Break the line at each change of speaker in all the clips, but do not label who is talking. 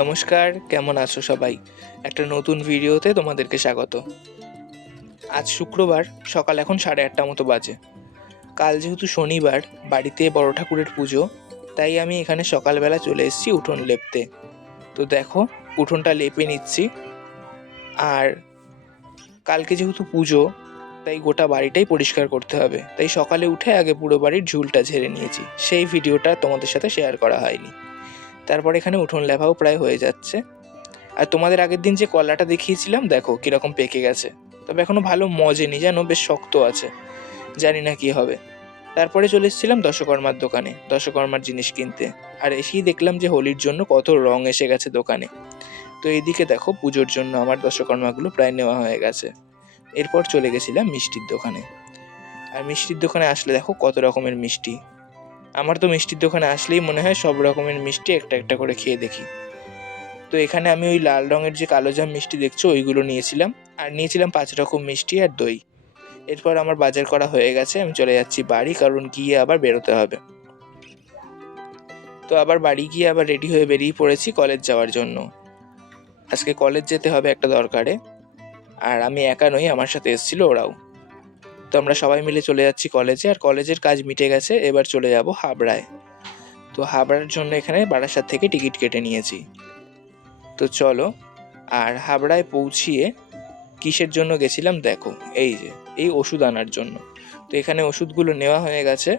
নমস্কার, কেমন আছো সবাই? একটা নতুন ভিডিওতে তোমাদেরকে স্বাগত। আজ শুক্রবার, সকাল এখন সাড়ে আটটা মতো বাজে। কাল যেহেতু শনিবার, বাড়িতে বড় ঠাকুরের পুজো, তাই আমি এখানে সকালবেলা চলে এসেছি উঠোন লেপতে। তো দেখো, উঠোনটা লেপে নিচ্ছি। আর কালকে যেহেতু পুজো, তাই গোটা বাড়িটাই পরিষ্কার করতে হবে। তাই সকালে উঠে আগে পুরো বাড়ির ঝুলটা ঝেড়ে নিয়েছি। সেই ভিডিওটা তোমাদের সাথে শেয়ার করা হয়নি। তারপর এখানে উঠোন লেভাও প্রায় হয়ে যাচ্ছে। আর তোমাদের আগের দিন যে কলাটা দেখিয়েছিলাম, দেখো কীরকম পেকে গেছে। তবে এখনও ভালো মজেনি, জানো, বেশ শক্ত আছে। জানি না কি হবে। তারপরে চলে এসেছিলাম দশকর্মার দোকানে, দশকর্মার জিনিস কিনতে। আর এসেই দেখলাম যে হোলির জন্য কত রং এসে গেছে দোকানে। তো এইদিকে দেখো পুজোর জন্য আমার দশকর্মাগুলো প্রায় নেওয়া হয়ে গেছে। এরপর চলে গেছিলাম মিষ্টির দোকানে। আর মিষ্টির দোকানে আসলে দেখো কত রকমের মিষ্টি। আমার তো মিষ্টির দোকানে আসলেই মনে হয় সব রকমের মিষ্টি একটা একটা করে খেয়ে দেখি। তো এখানে আমি ওই লাল রঙের যে কালো জাম মিষ্টি দেখছ, ওইগুলো নিয়েছিলাম। আর নিয়েছিলাম পাঁচ রকম মিষ্টি আর দই। এরপর আমার বাজার করা হয়ে গেছে, আমি চলে যাচ্ছি বাড়ি, কারণ গিয়ে আবার বেরোতে হবে। তো আবার বাড়ি গিয়ে আবার রেডি হয়ে বেরিয়ে পড়েছি কলেজ যাওয়ার জন্য। আজকে কলেজ যেতে হবে একটা দরকারে। আর আমি একা নই, আমার সাথে এসেছিল ওরাও। আমরা সবাই মিলে চলে যাচ্ছি কলেজে আর কলেজের কাজ মিটে গেছে, এবার চলে যাব হাবড়ায়। তো হাবড়ার জন্য এখানে বারাসাত থেকে টিকিট কেটে নিয়েছি। তো চলো, আর হাবড়ায় পৌঁছিয়ে কিসের জন্য গেছিলাম দেখো, এই যে, এই ওষুধ আনার জন্য। তো এখানে ওষুধগুলো নেওয়া হয়ে গেছে,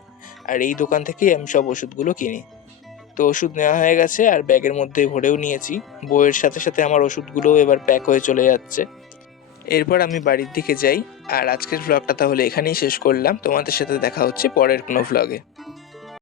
আর এই দোকান থেকেই আমি সব ওষুধগুলো কিনি। তো ওষুধ নেওয়া হয়ে গেছে, আর ব্যাগের মধ্যে ভরেও নিয়েছি। বইয়ের সাথে সাথে আমার ওষুধগুলোও এবার প্যাক হয়ে চলে যাচ্ছে। এরপর আমি বাড়ির দিকে যাই। আর আজকের ব্লগটা তাহলে এখানেই শেষ করলাম। তোমাদের সাথে দেখা হচ্ছে পরের কোনো ভ্লগে